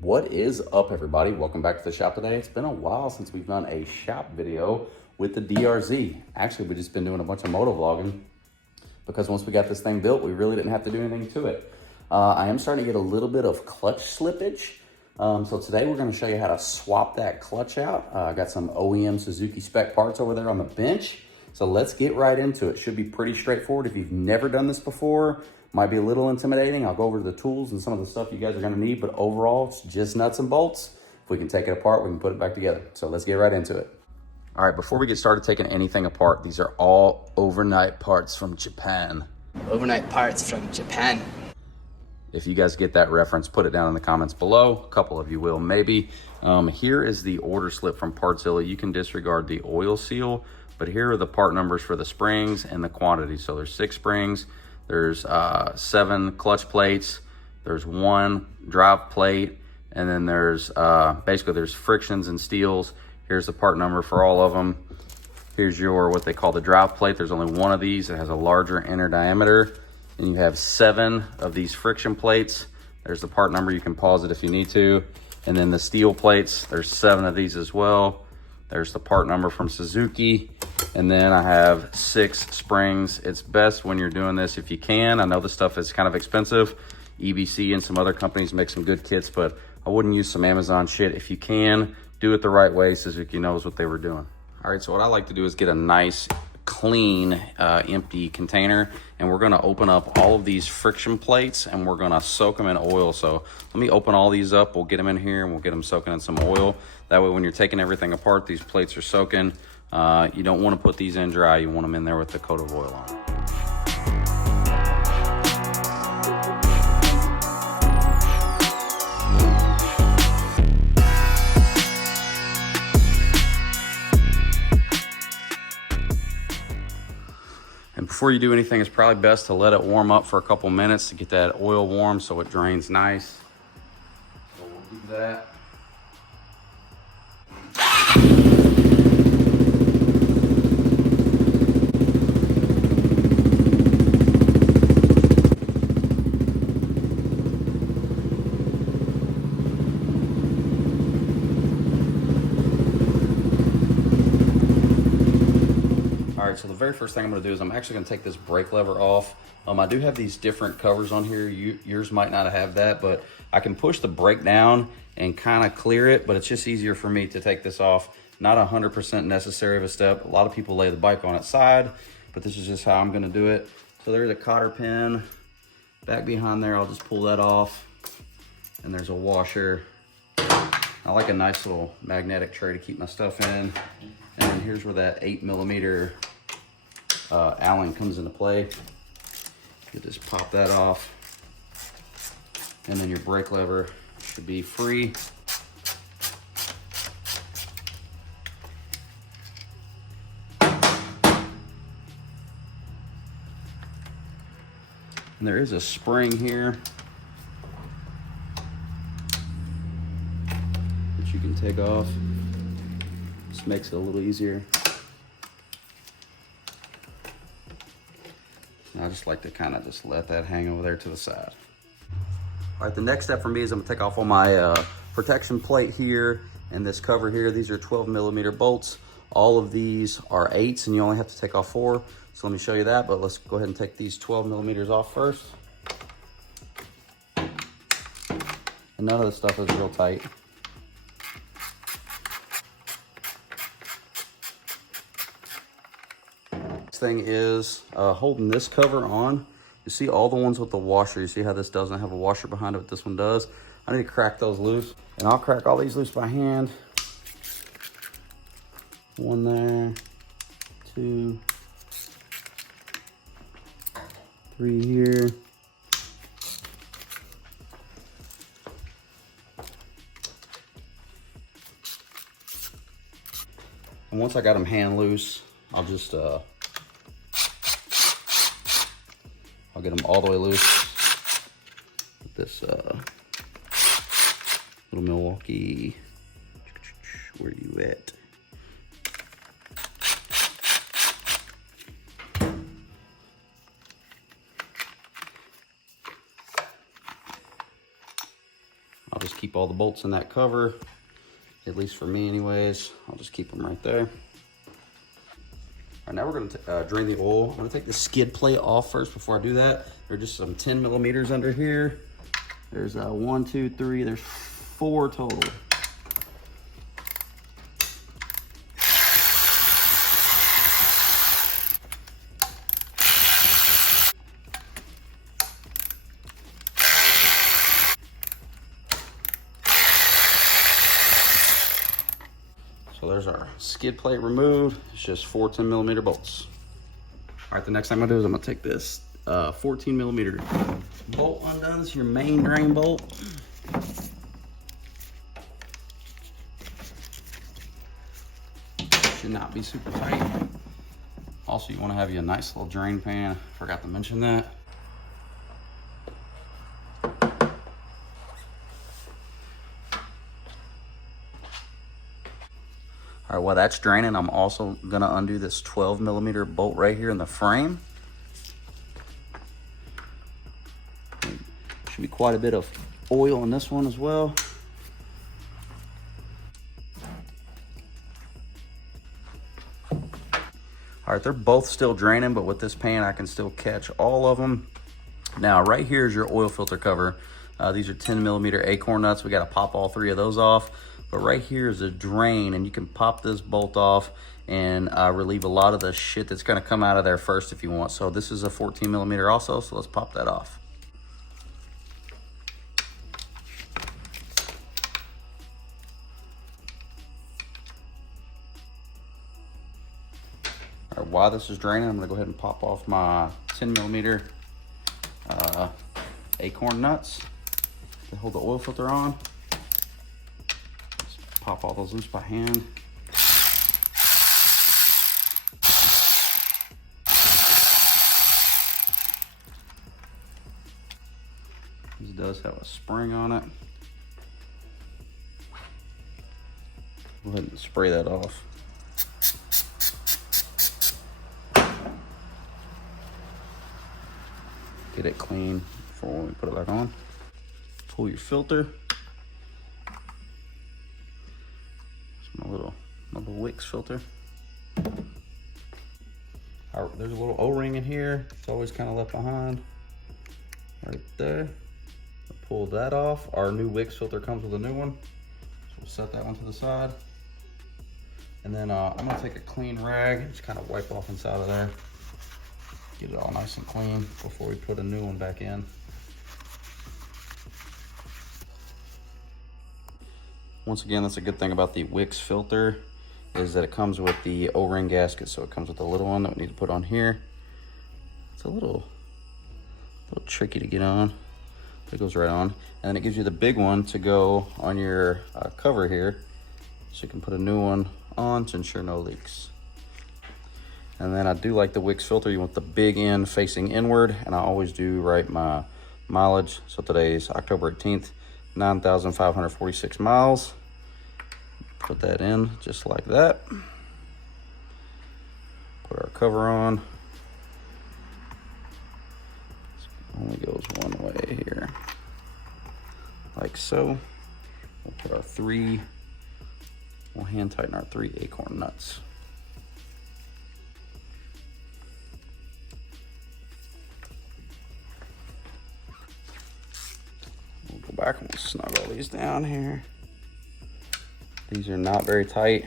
What is up, everybody? Welcome back to the shop today. It's been a while since we've done a shop video with the DRZ. Actually, we've just been doing a bunch of moto vlogging because once we got this thing built, we really didn't have to do anything to it. I am starting to get a little bit of clutch slippage. So today we're going to show you how to swap that clutch out. I got some OEM Suzuki spec parts over there on the bench. So let's get right into it. Should be pretty straightforward. If you've never done this before, might be a little intimidating. I'll go over the tools and some of the stuff you guys are gonna need, but overall, it's just nuts and bolts. If we can take it apart, we can put it back together. So let's get right into it. All right, before we get started taking anything apart, these are all overnight parts from Japan. Overnight parts from Japan. If you guys get that reference, put it down in the comments below. A couple of you will, maybe. Here is the order slip from Partzilla. You can disregard the oil seal, but here are the part numbers for the springs and the quantity. So there's 6 springs. There's 7 clutch plates, there's 1 drive plate, and then there's basically there's frictions and steels. Here's the part number for all of them. Here's your what they call the drive plate. There's only 1 of these. It has a larger inner diameter. And you have 7 of these friction plates. There's the part number. You can pause it if you need to. And then the steel plates, there's 7 of these as well. There's the part number from Suzuki. And then I have 6 springs. It's best when you're doing this if you can. I know this stuff is kind of expensive. EBC and some other companies make some good kits, but I wouldn't use some Amazon shit. If you can, do it the right way. Suzuki knows what they were doing. All right, so what I like to do is get a nice, clean, empty container, and we're gonna open up all of these friction plates and we're gonna soak them in oil. So let me open all these up. We'll get them in here and we'll get them soaking in some oil. That way when you're taking everything apart, these plates are soaking. You don't want to put these in dry. You want them in there with the coat of oil on. And before you do anything, it's probably best to let it warm up for a couple minutes to get that oil warm so it drains nice. So we'll do that. So the very first thing I'm going to do is I'm actually going to take this brake lever off. I do have these different covers on here. Yours might not have that, but I can push the brake down and kind of clear it, but it's just easier for me to take this off. Not 100% necessary of a step. A lot of people lay the bike on its side, but this is just how I'm going to do it. So there's a cotter pin. Back behind there, I'll just pull that off. And there's a washer. I like a nice little magnetic tray to keep my stuff in. And then here's where that 8mm Allen comes into play. You just pop that off, and then your brake lever should be free. And there is a spring here that you can take off. This makes it a little easier. I just like to kind of just let that hang over there to the side. All right, the next step for me is I'm gonna take off all my protection plate here and this cover here. These are 12mm bolts. All of these are 8s and you only have to take off 4. So let me show you that, but let's go ahead and take these 12mm off first. And none of this stuff is real tight. Thing is holding this cover on. You see all the ones with the washer. You see how this doesn't have a washer behind it, but this one does. I need to crack those loose, and I'll crack all these loose by hand. 1 there, 2, 3 here. And once I got them hand loose, I'll just I'll get them all the way loose with this little Milwaukee. Where you at? keep all the bolts in that cover, at least for me anyways. I'll just keep them right there. All right, now we're gonna drain the oil. I'm gonna take the skid plate off first before I do that. There are just some 10 millimeters under here. There's 1, 2, 3, there's 4 total. So there's our skid plate removed. It's just 4 10 millimeter bolts. All right, the next thing I'm gonna do is I'm gonna take this 14 millimeter bolt undone. This is your main drain bolt. Should not be super tight. Also, you wanna have you a nice little drain pan. Forgot to mention that. All right, while that's draining, I'm also gonna undo this 12 millimeter bolt right here in the frame. Should be quite a bit of oil in this one as well. All right, they're both still draining, but with this pan, I can still catch all of them. Now, right here is your oil filter cover. These are 10 millimeter acorn nuts. We gotta pop all 3 of those off. But right here is a drain, and you can pop this bolt off and relieve a lot of the shit that's gonna come out of there first if you want. So this is a 14 millimeter also, so let's pop that off. All right, while this is draining, I'm gonna go ahead and pop off my 10 millimeter acorn nuts to hold the oil filter on. Pop all those loose by hand. This does have a spring on it. Go ahead and spray that off. Get it clean before we put it back on. Pull your filter. My little Wix filter. There's a little O-ring in here. It's always kind of left behind. Right there. Pull that off. Our new Wix filter comes with a new one. So we'll set that one to the side. And then I'm gonna take a clean rag, just kind of wipe off inside of there. Get it all nice and clean before we put a new one back in. Once again, that's a good thing about the Wix filter, is that it comes with the O-ring gasket. So it comes with a little one that we need to put on here. It's a little tricky to get on, but it goes right on. And then it gives you the big one to go on your cover here. So you can put a new one on to ensure no leaks. And then I do like the Wix filter. You want the big end facing inward, and I always do write my mileage. So today's October 18th, 9,546 miles. Put that in just like that. Put our cover on. It only goes one way here, like so. We'll put our 3, we'll hand tighten our 3 acorn nuts. We'll go back and we'll snug all these down here. These are not very tight.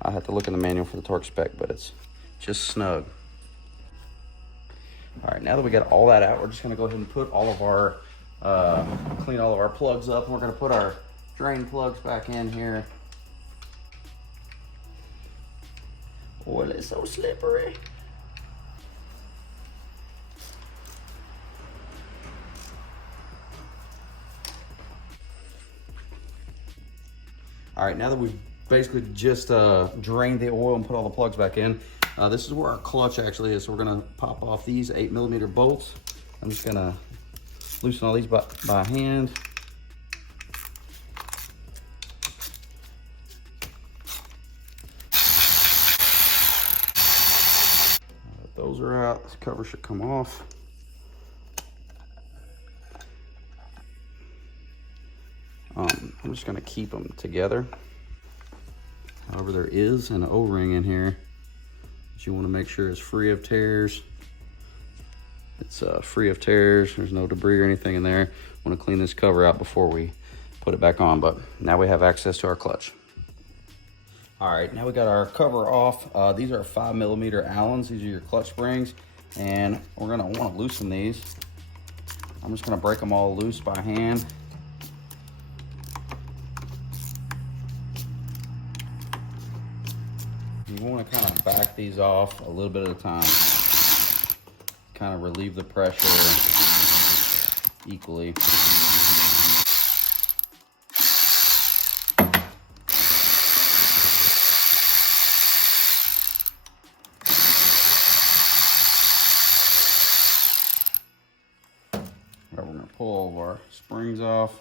I have to look in the manual for the torque spec, but it's just snug. All right, now that we got all that out, we're just gonna go ahead and put all of our, clean all of our plugs up. We're gonna put our drain plugs back in here. Oil is so slippery. All right, now that we've basically just drained the oil and put all the plugs back in, this is where our clutch actually is. So we're gonna pop off these 8mm bolts. I'm just gonna loosen all these by hand. Those are out. This cover should come off. I'm just gonna keep them together. However, there is an O-ring in here that you wanna make sure is free of tears. It's free of tears. There's no debris or anything in there. Want to clean this cover out before we put it back on, but now we have access to our clutch. All right, now we got our cover off. These are 5mm Allens. These are your clutch springs, and we're gonna want to loosen these. I'm just gonna break them all loose by hand. You want to kind of back these off a little bit at a time. Kind of relieve the pressure equally. All right, we're gonna pull all of our springs off.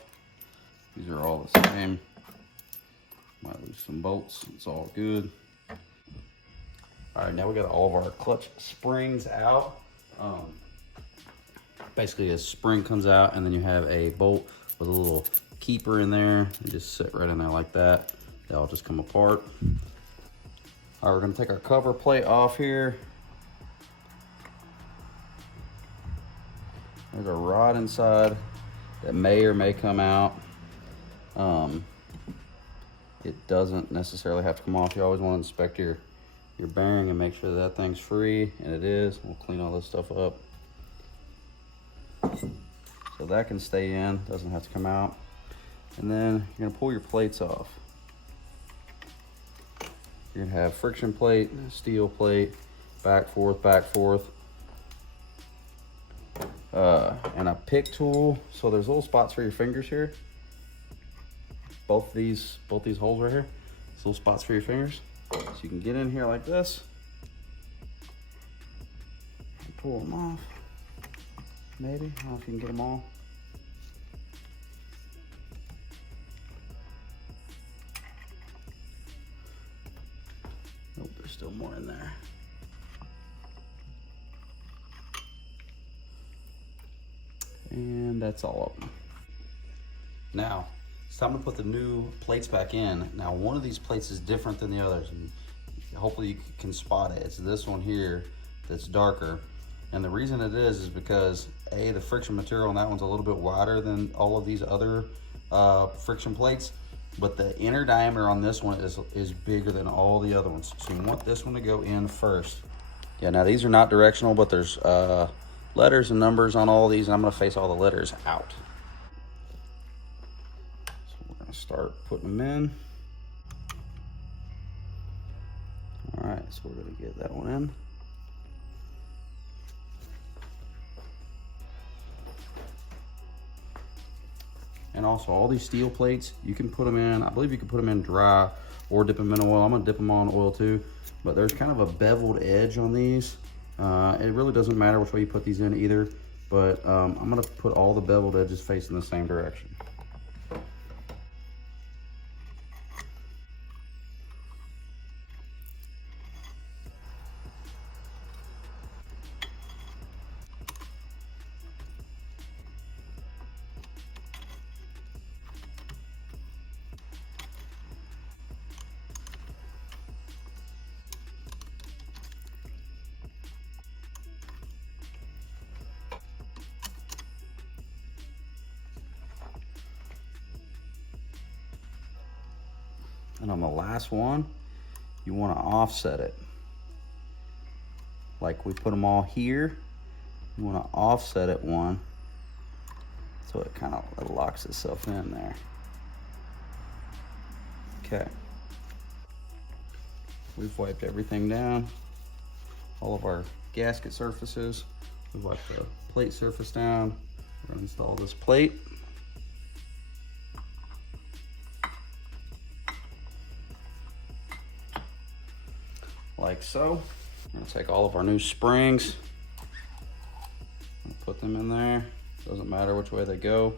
These are all the same. Might lose some bolts, it's all good. All right, now we got all of our clutch springs out. Basically a spring comes out and then you have a bolt with a little keeper in there. You just sit right in there like that. They all just come apart. All right, we're gonna take our cover plate off here. There's a rod inside that may or may come out. It doesn't necessarily have to come off. You always want to inspect your bearing and make sure that thing's free, and it is. We'll clean all this stuff up. So that can stay in, doesn't have to come out. And then you're gonna pull your plates off. You're gonna have friction plate, steel plate, back, forth, and a pick tool. So there's little spots for your fingers here. Both these holes right here, there's little spots for your fingers. So you can get in here like this, and pull them off. Maybe, I don't know if you can get them all. Nope, there's still more in there. And that's all of them. Now, it's time to put the new plates back in. Now, one of these plates is different than the others, and hopefully you can spot it. It's this one here that's darker. And the reason it is because A, the friction material on that one's a little bit wider than all of these other friction plates, but the inner diameter on this one is bigger than all the other ones. So you want this one to go in first. Yeah, now these are not directional, but there's letters and numbers on all these, and I'm gonna face all the letters out. So we're gonna start putting them in. All right, so we're gonna get that one in. And also all these steel plates, you can put them in, I believe you can put them in dry or dip them in oil. I'm gonna dip them on oil too, but there's kind of a beveled edge on these. It really doesn't matter which way you put these in either, but I'm gonna put all the beveled edges facing the same direction. And on the last one, you want to offset it. Like we put them all here, you want to offset it one, so it kind of locks itself in there. Okay. We've wiped everything down, all of our gasket surfaces. We've wiped the plate surface down. We're going to install this plate. Like so. I'm gonna take all of our new springs, put them in there. Doesn't matter which way they go.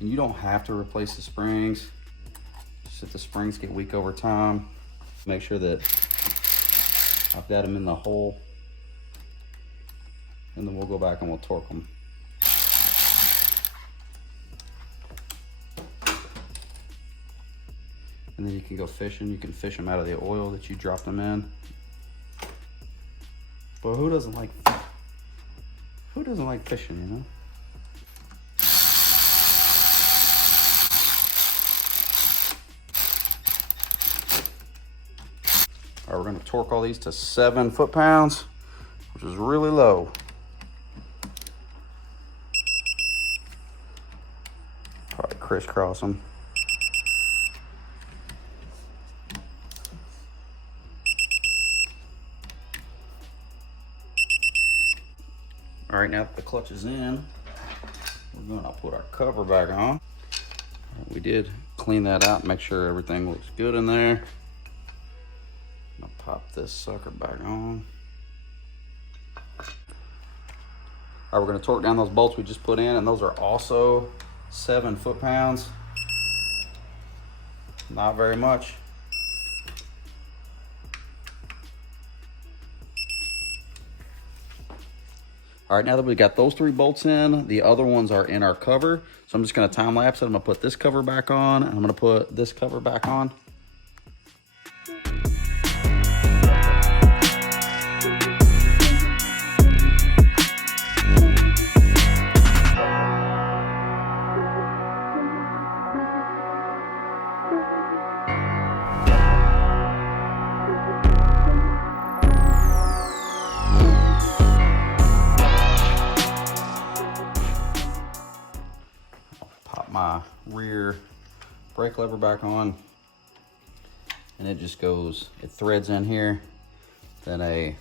And you don't have to replace the springs. Just if the springs get weak over time, make sure that I've got them in the hole, and then we'll go back and we'll torque them and then you can go fishing. You can fish them out of the oil that you dropped them in. But who doesn't like fishing, you know? All right, we're gonna torque all these to 7 foot-pounds, which is really low. Probably crisscross them. All right, now that the clutch is in, we're gonna put our cover back on. We did clean that out, make sure everything looks good in there. I'm gonna pop this sucker back on. All right, we're gonna torque down those bolts we just put in, and those are also 7 foot-pounds. Not very much. All right, now that we got those 3 bolts in, the other ones are in our cover. So I'm just gonna time lapse it. I'm gonna put this cover back on, and I'm gonna put this cover back on. My rear brake lever back on, and it just goes, it threads in here, then a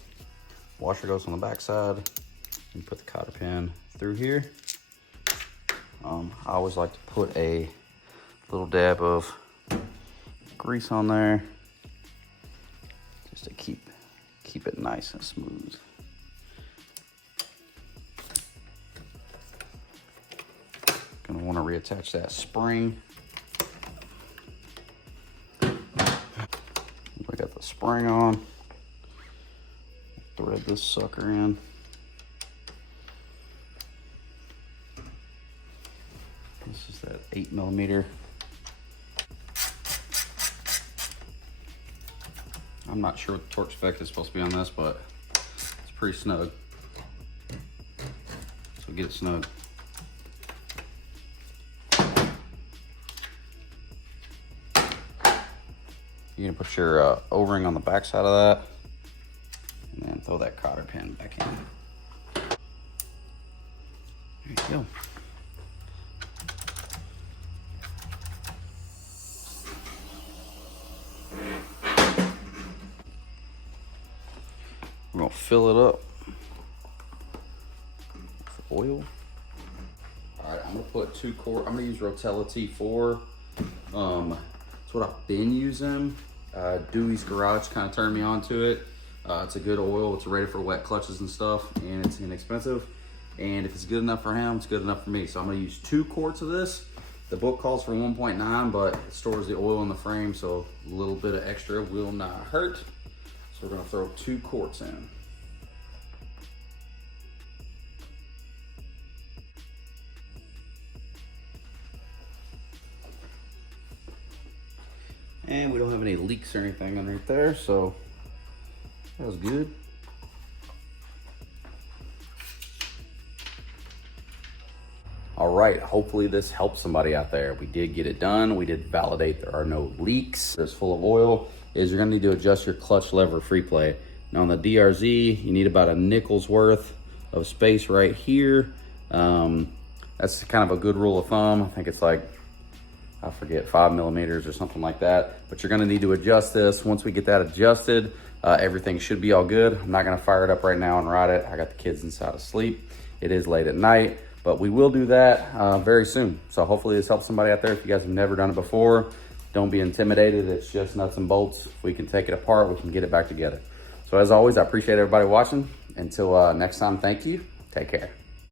washer goes on the back side, and put the cotter pin through here. I always like to put a little dab of grease on there just to keep it nice and smooth. Gonna want to reattach that spring. We got the spring on. Thread this sucker in. This is that 8mm. I'm not sure what the torque spec is supposed to be on this, but it's pretty snug. So get it snug. You're gonna put your O-ring on the back side of that, and then throw that cotter pin back in. There you go. We're gonna fill it up with oil. All right, I'm gonna put 2 quart. I'm gonna use Rotella T4. It's what I've been using. Dewey's Garage kind of turned me on to it. It's a good oil. It's ready for wet clutches and stuff, and it's inexpensive. And if it's good enough for him, it's good enough for me. So I'm gonna use 2 quarts of this. The book calls for 1.9, but it stores the oil in the frame, so a little bit of extra will not hurt. So we're gonna throw 2 quarts in. And we don't have any leaks or anything underneath there, so that was good. All right, hopefully this helps somebody out there. We did get it done. We did validate there are no leaks. It's full of oil. You're gonna need to adjust your clutch lever free play. Now on the DRZ, you need about a nickel's worth of space right here. That's kind of a good rule of thumb. I think it's like, I forget, 5mm or something like that. But you're gonna need to adjust this. Once we get that adjusted, everything should be all good. I'm not gonna fire it up right now and ride it. I got the kids inside asleep. It is late at night, but we will do that very soon. So hopefully this helps somebody out there. If you guys have never done it before, don't be intimidated. It's just nuts and bolts. We can take it apart, we can get it back together. So as always, I appreciate everybody watching. Until next time, thank you. Take care.